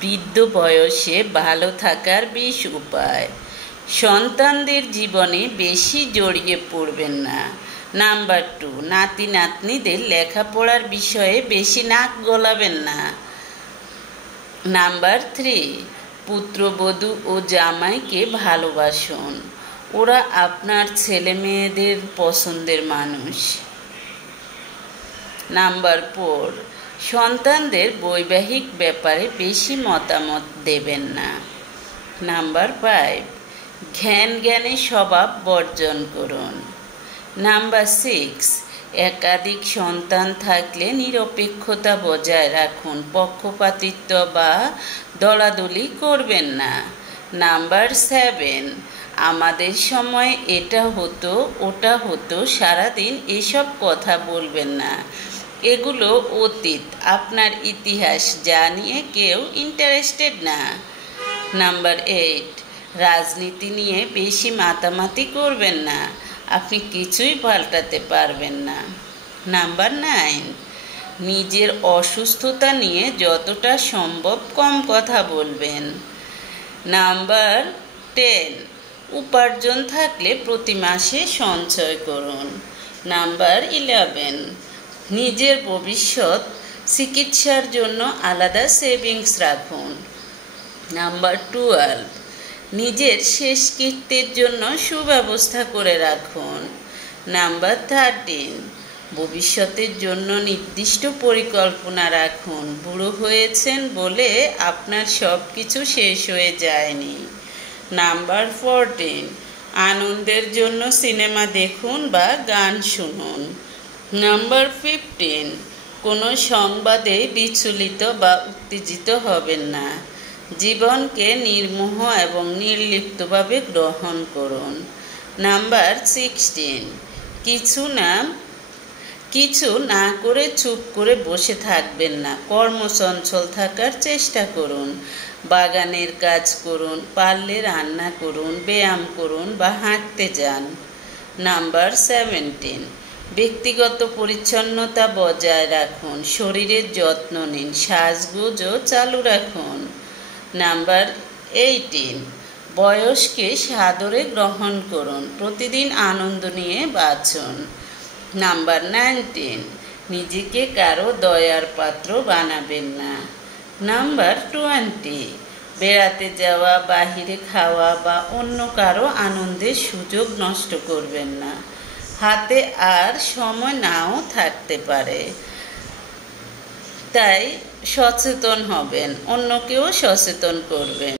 বৃদ্ধ বয়সে ভালো থাকার 20 উপায়। সন্তানদের জীবনে বেশি জড়িয়ে পড়বেন না। নাম্বার 2, নাতি নাতনিদের লেখাপড়ার বিষয়ে বেশি নাক গলাবেন না। নাম্বার 3, পুত্রবধূ ও জামাইকে ভালোবাসুন, ওরা আপনার ছেলে মেয়েদের পছন্দের মানুষ। নাম্বার 4, সন্তানদের বৈবাহিক ব্যাপারে বেশি মতামত দেবেন না। নাম্বার 5, জ্ঞানী স্বভাব বর্জন করুন। নাম্বার 6, একাধিক সন্তান থাকলে নিরপেক্ষতা বজায় রাখুন, পক্ষপাতিত্ব বা দলাদলি করবেন না। নাম্বার 7, আমাদের সময় এটা হতো ওটা হতো সারাদিন এসব কথা বলবেন না, এগুলো অতীত, আপনার ইতিহাস যা নিয়ে কেউ ইন্টারেস্টেড না। নাম্বার 8, রাজনীতি নিয়ে বেশি মাতামাতি করবেন না, আপনি কিছুই পাল্টাতে পারবেন না। নাম্বার 9, নিজের অসুস্থতা নিয়ে যতটা সম্ভব কম কথা বলবেন। নাম্বার 10, উপার্জন থাকলে প্রতি মাসে সঞ্চয় করুন। নাম্বার 11, নিজের ভবিষ্যৎ চিকিৎসার জন্য আলাদা সেভিংস রাখুন। নাম্বার 12, নিজের শেষকৃত্যের জন্য সুব্যবস্থা করে রাখুন। নাম্বার 13, ভবিষ্যতের জন্য নির্দিষ্ট পরিকল্পনা রাখুন, বুড়ো হয়েছেন বলে আপনার সব কিছু শেষ হয়ে যায়নি। নাম্বার 14, আনন্দের জন্য সিনেমা দেখুন বা গান শুনুন। নাম্বার 15, কোনো সংবাদে বিচলিত বা উত্তেজিত হবেন না, জীবনকে নির্মোহ এবং নির্লিপ্তভাবে গ্রহণ করুন। নাম্বার 16, কিছু না করে চুপ করে বসে থাকবেন না, কর্মচঞ্চল থাকার চেষ্টা করুন, বাগানের কাজ করুন, পারলে রান্না করুন, ব্যায়াম করুন বা হাঁটতে যান। নাম্বার 17, ব্যক্তিগত পরিচ্ছন্নতা বজায় রাখুন, শরীরের যত্ন নিন, সাজগোজও চালু রাখুন। নাম্বার 18, বয়সকে সাদরে গ্রহণ করুন, প্রতিদিন আনন্দ নিয়ে বাঁচুন। নাম্বার 19, নিজেকে কারো দয়ার পাত্র বানাবেন না। নাম্বার 20, বেড়াতে যাওয়া, বাহিরে খাওয়া বা অন্য কারো আনন্দের সুযোগ নষ্ট করবেন না, হাতে আর সময় নাও থাকতে পারে, তাই সচেতন হবেন, অন্যকেও সচেতন করবেন।